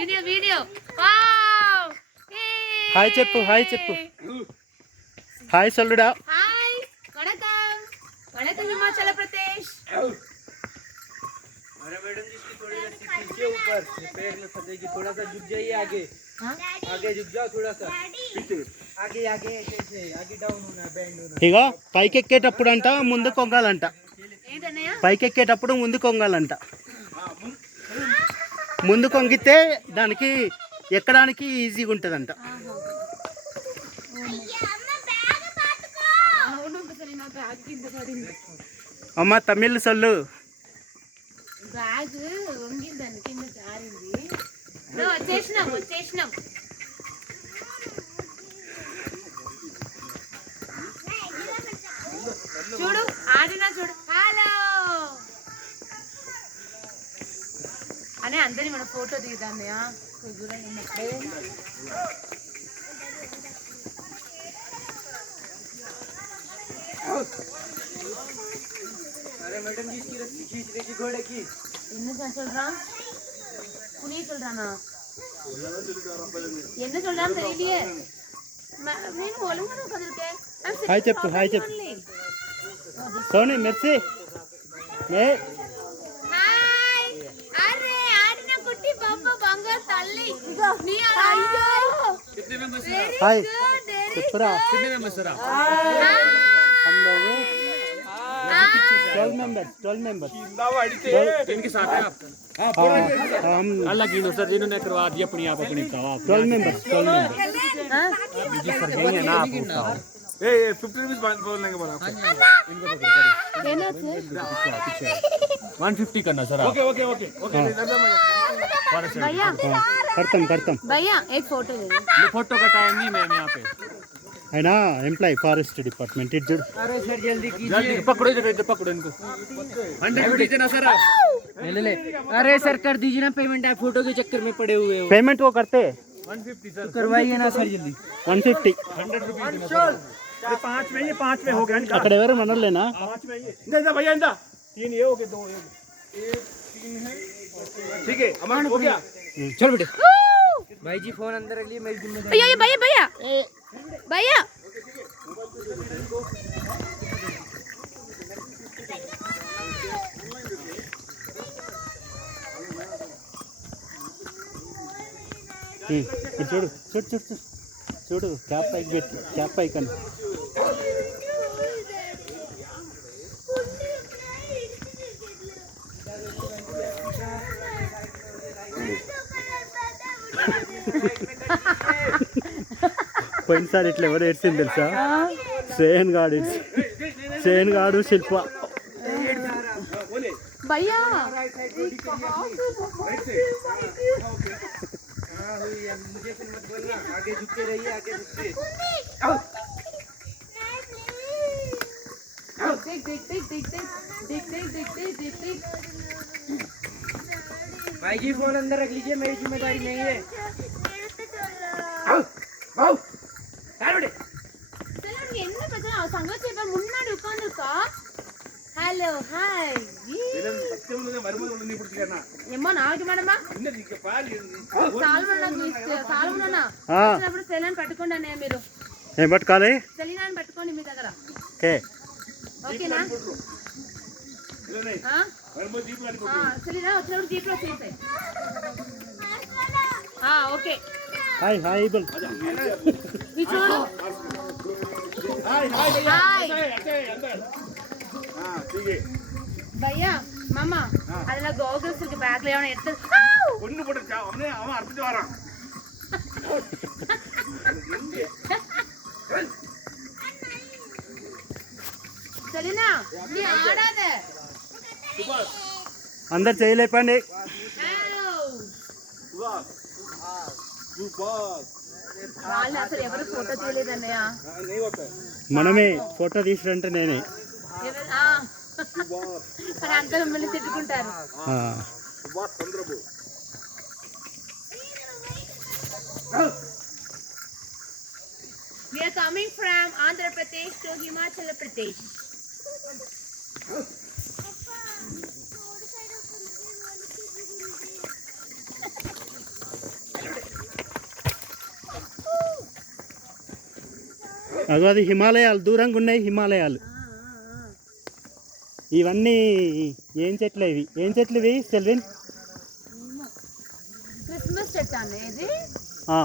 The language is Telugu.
వీడియో వీడియో వావ్ హాయ్ చెప్పు హాయ్ చెప్పు హాయ్ సల్లుడా హాయ్ వణకం వణకం హిమాచल प्रदेश अरे मैडम जी इसकी थोड़ी सी खींचिए ऊपर पैर में फंसेगी थोड़ा सा झुक जाइए आगे आगे झुक जाओ थोड़ा सा आगे आगे ऐसे आगे डाउन होना बैंड होना ఇగో పైకి ఎక్కేటప్పుడు అంట ముందు కొంగాలంట ఏంటన్నయ్య పైకి ఎక్కేటప్పుడు ముందు కొంగాలంట ముందు కొంగితే దానికి ఎక్కడానికి ఈజీగా ఉంటుందంట అమ్మ తమిళ్ సొల్లు బ్యాగ్ వంగిందని కింద జారింది వచ్చేసినాం వచ్చేసినాం చూడు ఆడినా చూడు హలో అనే అందరినీ మనం ఫోటో దిగుదామయ్యా अरे मैडम जी इसकी रस्सी खींच देगी घोड़े की என்ன சொல்றான் புனிய சொல்றானா என்ன சொல்றான்னு தெரியலையே నేను ఒలుగును కదల్కే హాయ్ చెప్పు హాయ్ చెప్పు సోని మెర్సీ మే హాయ్ అరే ఆడిన కుట్టి బొమ్మ బంగారు తల్లి నీ అయ్యో कितने मेंबर्स హాయ్ చెప్పురా कितने मेंबर्स सर हम लोग 12 members इनके साथ है आप हम अल्लाह की सर जिन्होंने करवा दिया अपनी आप अपनी बताओ 12 members जी सर यही है ना आप बताओ ए 50 रुपीस बोल लेंगे बोला ఏనాச்சு 150 करना sir okay okay okay okay भैया करतम भैया एक फोटो ले ये फोटो का टाइम नहीं मैम यहाँ पे है ना एम्प्लॉय फॉरेस्ट डिपार्टमेंट इट जुड़ अरे सर जल्दी कीजिए पकड़ो इधर पकड़ो इनको 100 दीजिए ना सर आप ले अरे सर कर दीजिए ना पेमेंट आप फोटो के चक्कर में पड़े हुए हो पेमेंट वो करते 150 सर करवाइए ना सर जल्दी 150 100 रुपीस ये 5 में हो गया इनका అక్కడ ఎవరు మనలేనా 5 में ये नहीं भैया इंदा 3 ये हो गए 2 ये 3 है ठीक है अमन हो गया चल बेटे भाई जी फोन अंदर रख लिए मेरी जिम्मेदारी भैया भैया भैया भैया చూడు చూడు చూడు చూడు క్యాప్ పైకి పెట్టి క్యాప్ పైకి అని పోయినసారి ఇట్లా ఎవరు ఏడ్చింది తెలుసా సేన్ గాడు శిల్ప भैया मुझे फिर मत बोलना आगे झुकते रहिए आगे झुकते देख भाई जी फोन अंदर रख लीजिए मेरी जिम्मेदारी नहीं है என்ன பிரச்சனை சங்கச்சி இப்ப முன்னாடி உட்கார்ந்துருக்கா ஹலோ ஹாய் வரும்போது நீ பிடிச்சிக்கண்ணா ఏమో నాకి మేడమా இன்னும் நீங்க பால் సాల్మన్నా వచ్చినప్పుడు సెలీనాని పట్టుకోండి అన్నయ్య మీరు ఏం పట్టుకోవాలి సెలీనాని పట్టుకోండి మీ దగ్గర ఓకే ఓకేనా வரும்போது ஜீப் வாடி సెలీనా వచ్చినప్పుడు జీప్లో వచ్చేసాయి ఓకే హాయ్ హాయ్ బల్ ఈ చూడు हाय हाय अंदर हां ठीक है भैया मामा அதெல்லாம் கோகுல்ஸ் இருக்கு பேக்ல ஏவன எடுத்து ஒண்ணு போட்டு அவன் அறுத்துட்டு வரான் సెలీనా நீ ఆడాద సుభాష్ అందరు చేయలేపండి సుభాష్ సుభాష్ వాళ్ళు అసలు ఎవరు ఫోటో తీయలేదన్నయ్య नहीं होता है మనమే ఫోటో తీసిరంటే నేనే మరి అందరూ మిమ్మల్ని తిట్టుకుంటారు Subhash Chandrabose We are coming from Andhra Pradesh to Himachal Pradesh. అగో అది హిమాలయాలు దూరంగా ఉన్నాయి హిమాలయాలు. ఇవన్నీ ఏం చెట్లు ఇవి? ఏం చెట్లు ఇవి సెల్విన్? క్రిస్మస్ చెట్టు అనేది ఆ.